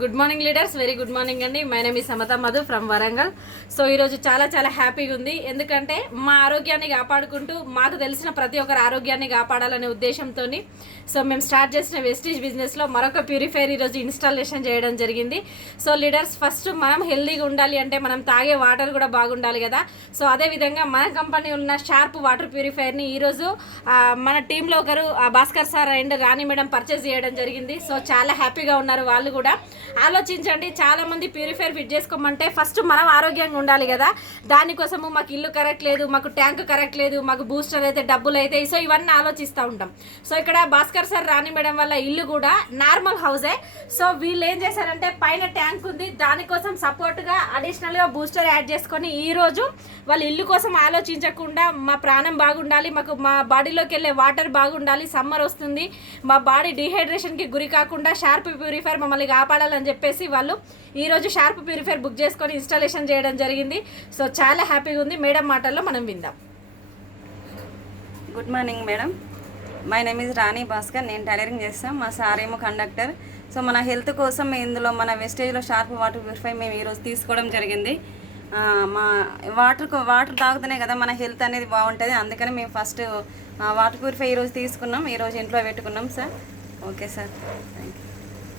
Good morning leaders very good morning అండి. My name is Samatha Madhu from Warangal so ఈరోజు చాలా చాలా హ్యాపీగా ఉంది. ఎందుకంటే మా ఆరోగ్యాన్ని కాపాడుకుంటూ మాకు తెలిసిన ప్రతి ఒక్కరి ఆరోగ్యాన్ని కాపాడాలనే ఉద్దేశంతో సో మేము స్టార్ట్ చేసిన వెస్టీజ్ బిజినెస్లో మరొక ప్యూరిఫైర్ ఈరోజు ఇన్స్టాలేషన్ చేయడం జరిగింది. సో లీడర్స్ ఫస్ట్ మనం హెల్దీగా ఉండాలి అంటే మనం తాగే వాటర్ కూడా బాగుండాలి కదా. సో అదేవిధంగా మన కంపెనీ ఉన్న షార్ప్ వాటర్ ప్యూరిఫైర్ని ఈరోజు మన టీంలో ఒకరు ఆ, Bhaskar sir and Rani madam purchase చేయడం జరిగింది. సో చాలా హ్యాపీగా ఉన్నారు వాళ్ళు కూడా ఆలోచించండి. చాలా మంది ప్యూరిఫైర్ ఫిట్ చేసుకోమంటే ఫస్ట్ మనం ఆరోగ్యంగా ఉండాలి కదా. దానికోసము మాకు ఇల్లు కరెక్ట్ లేదు మాకు ట్యాంక్ కరెక్ట్ లేదు మాకు బూస్టర్ అయితే డబ్బులు అయితే సో ఇవన్నీ ఆలోచిస్తూ ఉంటాం. సో ఇక్కడ భాస్కర్ సార్ రాణి మేడం వల్ల ఇల్లు కూడా నార్మల్ హౌసే. సో వీళ్ళు ఏం చేశారంటే పైన ట్యాంక్ ఉంది దానికోసం సపోర్ట్గా అడిషనల్గా బూస్టర్ యాడ్ చేసుకొని ఈరోజు వాళ్ళ ఇల్లు కోసం ఆలోచించకుండా మా ప్రాణం బాగుండాలి మాకు మా బాడీలోకి వెళ్ళే వాటర్ బాగుండాలి సమ్మర్ వస్తుంది మా బాడీ డిహైడ్రేషన్కి గురి కాకుండా షార్ప్ ప్యూరిఫైర్ మమ్మల్ని కాపాడాలని చెప్పేసి వాళ్ళు ఈరోజు షార్ప్ ప్యూరిఫైర్ బుక్ చేసుకొని ఇన్స్టాలేషన్ చేయడం జరిగింది. సో చాలా హ్యాపీగా ఉంది. మేడం మాటల్లో మనం విందాం. Good morning madam. My name is Rani Bhaskar. నేను టైలరింగ్ చేస్తాం. మా సార్ ఏమో కండక్టర్. సో మన హెల్త్ కోసం ఇందులో మన వెస్టేజ్లో షార్ప్ వాటర్ ప్యూరిఫై మేము ఈరోజు తీసుకోవడం జరిగింది. మా వాటర్ వాటర్ తాగుతూనే కదా మన హెల్త్ అనేది బాగుంటుంది. అందుకని మేము ఫస్ట్ వాటర్ ప్యూరిఫై ఈరోజు తీసుకున్నాం. ఈరోజు ఇంట్లో పెట్టుకున్నాం sir. Okay sir. Thank you